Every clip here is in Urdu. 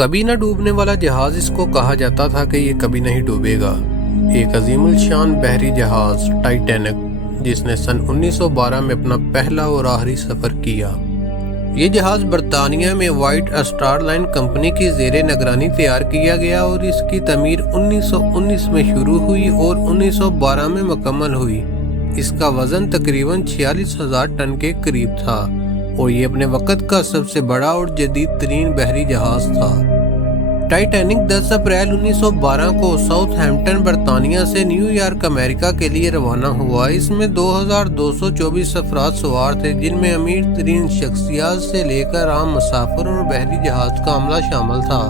کبھی نہ ڈوبنے والا جہاز اس کو کہا جاتا تھا کہ یہ کبھی نہیں ڈوبے گا۔ ایک عظیم الشان بحری جہاز ٹائٹینک جس نے سن 1912 میں اپنا پہلا اور آخری سفر کیا۔ یہ جہاز برطانیہ میں وائٹ اسٹار لائن کمپنی کی زیر نگرانی تیار کیا گیا اور اس کی تعمیر 1919 میں شروع ہوئی اور 1912 میں مکمل ہوئی۔ اس کا وزن تقریباً 46,000 ٹن کے قریب تھا اور یہ اپنے وقت کا سب سے بڑا اور جدید ترین بحری جہاز تھا۔ ٹائٹینک 10 اپریل 1912 کو ساؤتھ ہیمپٹن برطانیہ سے نیو یارک امریکہ کے لیے روانہ ہوا۔ اس میں 2224 افراد سوار تھے، جن میں امیر ترین شخصیات سے لے کر عام مسافر اور بحری جہاز کا عملہ شامل تھا۔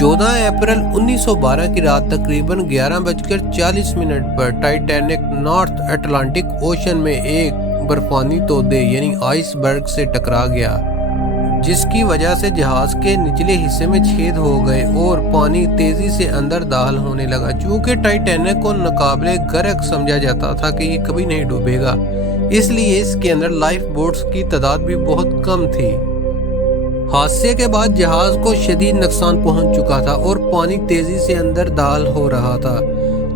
14 اپریل 1912 کی رات تقریباً 11:40 پر ٹائٹینک نارتھ اٹلانٹک اوشن میں ایک برفانی تودے یعنی آئس برگ سے ٹکرا گیا، جس کی وجہ سے جہاز کے نچلے حصے میں چھید ہو گئے اور پانی تیزی سے اندر داخل ہونے لگا۔ چونکہ ٹائٹینک کو ناقابل غرق سمجھا جاتا تھا کہ یہ کبھی نہیں ڈوبے گا، اس لیے اس کے اندر لائف بوٹس کی تعداد بھی بہت کم تھی۔ حادثے کے بعد جہاز کو شدید نقصان پہنچ چکا تھا اور پانی تیزی سے اندر داخل ہو رہا تھا۔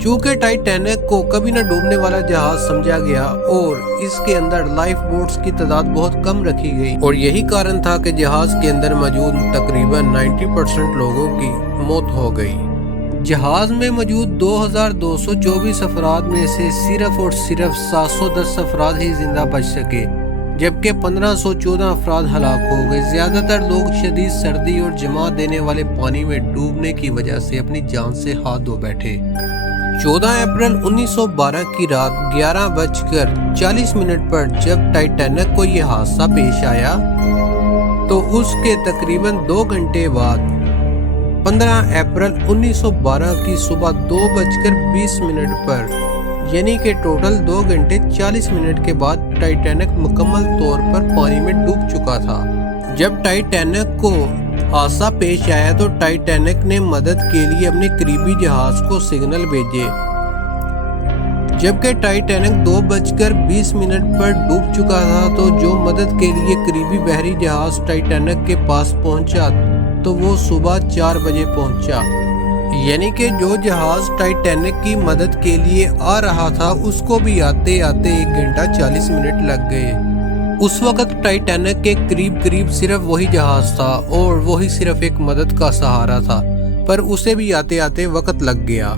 چونکہ ٹائٹینک کو کبھی نہ ڈوبنے والا جہاز سمجھا گیا اور اس کے اندر لائف بوٹس کی تعداد بہت کم رکھی گئی، اور یہی کارن تھا کہ جہاز کے اندر موجود تقریباً 90% لوگوں کی موت ہو گئی۔ جہاز میں موجود 2224 افراد میں سے صرف اور صرف 710 افراد ہی زندہ بچ سکے، جبکہ 1514 افراد ہلاک ہو گئے۔ زیادہ تر لوگ شدید سردی اور جمع دینے والے پانی میں ڈوبنے کی وجہ سے اپنی جان سے ہاتھ دھو بیٹھے۔ 14 اپریل 1912 کی رات 11:40 پر جب ٹائٹینک کو یہ حادثہ پیش آیا تو اس کے تقریباً 2 گھنٹے بعد 15 اپریل 1912 کی صبح 2:20 پر یعنی کہ ٹوٹل 2 گھنٹے 40 منٹ کے بعد ٹائٹینک مکمل طور پر پانی میں ڈوب چکا تھا۔ جب ٹائٹینک کو حادثہ پیش آیا تو ٹائٹینک نے مدد کے لیے اپنے قریبی جہاز کو سگنل بھیجے۔ جبکہ ٹائٹینک 2:20 پر ڈوب چکا تھا تو جو مدد کے لیے قریبی بحری جہاز ٹائٹینک کے پاس پہنچا تو وہ صبح 4 بجے پہنچا، یعنی کہ جو جہاز ٹائٹینک کی مدد کے لیے آ رہا تھا اس کو بھی آتے آتے 1 گھنٹہ 40 منٹ لگ گئے۔ اس وقت ٹائٹینک کے قریب صرف وہی جہاز تھا اور وہی صرف ایک مدد کا سہارا تھا، پر اسے بھی آتے آتے وقت لگ گیا۔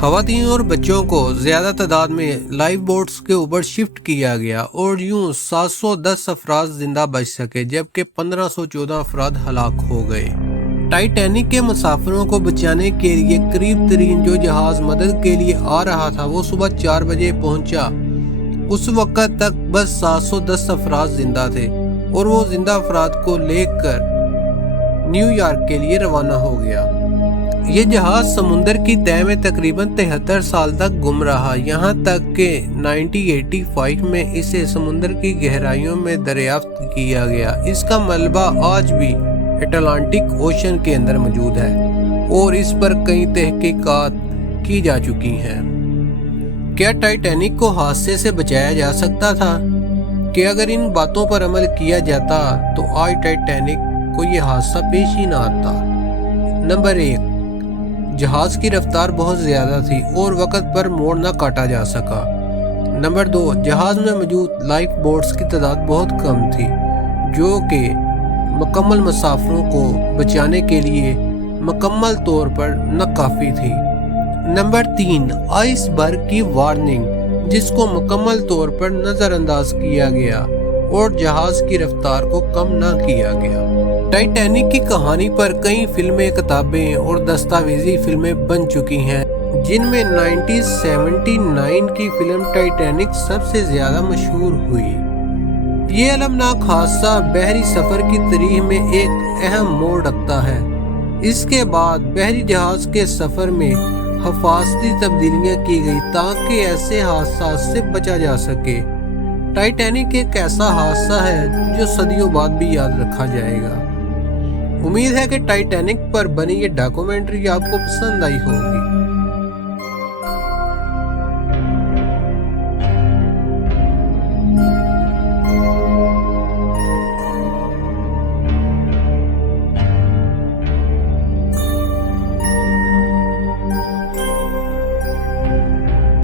خواتین اور بچوں کو زیادہ تعداد میں لائف بوٹس کے اوپر شفٹ کیا گیا اور یوں 710 افراد زندہ بچ سکے، جبکہ 1514 افراد ہلاک ہو گئے۔ ٹائٹینک کے مسافروں کو بچانے کے لیے قریب ترین جو جہاز مدد کے لیے آ رہا تھا وہ صبح 4 بجے پہنچا۔ اس وقت تک بس 710 افراد زندہ تھے اور وہ زندہ افراد کو لے کر نیو یارک کے لیے روانہ ہو گیا۔ یہ جہاز سمندر کی تہہ میں تقریباً 73 سال تک گم رہا، یہاں تک کہ 1985 میں اسے سمندر کی گہرائیوں میں دریافت کیا گیا۔ اس کا ملبہ آج بھی اٹلانٹک اوشن کے اندر موجود ہے اور اس پر کئی تحقیقات کی جا چکی ہیں۔ کیا ٹائٹینک کو حادثے سے بچایا جا سکتا تھا؟ کہ اگر ان باتوں پر عمل کیا جاتا تو آج ٹائٹینک کو یہ حادثہ پیش ہی نہ آتا۔ نمبر 1، جہاز کی رفتار بہت زیادہ تھی اور وقت پر موڑ نہ کاٹا جا سکا۔ نمبر 2، جہاز میں موجود لائف بوٹس کی تعداد بہت کم تھی، جو کہ مکمل مسافروں کو بچانے کے لیے مکمل طور پر ناکافی تھی۔ نمبر 3، آئس برگ کی وارننگ، جس کو مکمل طور پر نظر انداز کیا گیا اور جہاز کی رفتار کو کم نہ کیا گیا۔ ٹائٹینک کی کہانی پر کئی فلمیں، کتابیں اور دستاویزی فلمیں بن چکی ہیں، جن میں 1979 کی فلم ٹائٹینک سب سے زیادہ مشہور ہوئی۔ یہ المناک حادثہ بحری سفر کی تاریخ میں ایک اہم موڑ رکھتا ہے۔ اس کے بعد بحری جہاز کے سفر میں حفاظتی تبدیلیاں کی گئی تاکہ ایسے حادثات سے بچا جا سکے۔ ٹائٹینک ایک ایسا حادثہ ہے جو صدیوں بعد بھی یاد رکھا جائے گا۔ امید ہے کہ ٹائٹینک پر بنی یہ ڈاکومنٹری آپ کو پسند آئی ہوگی۔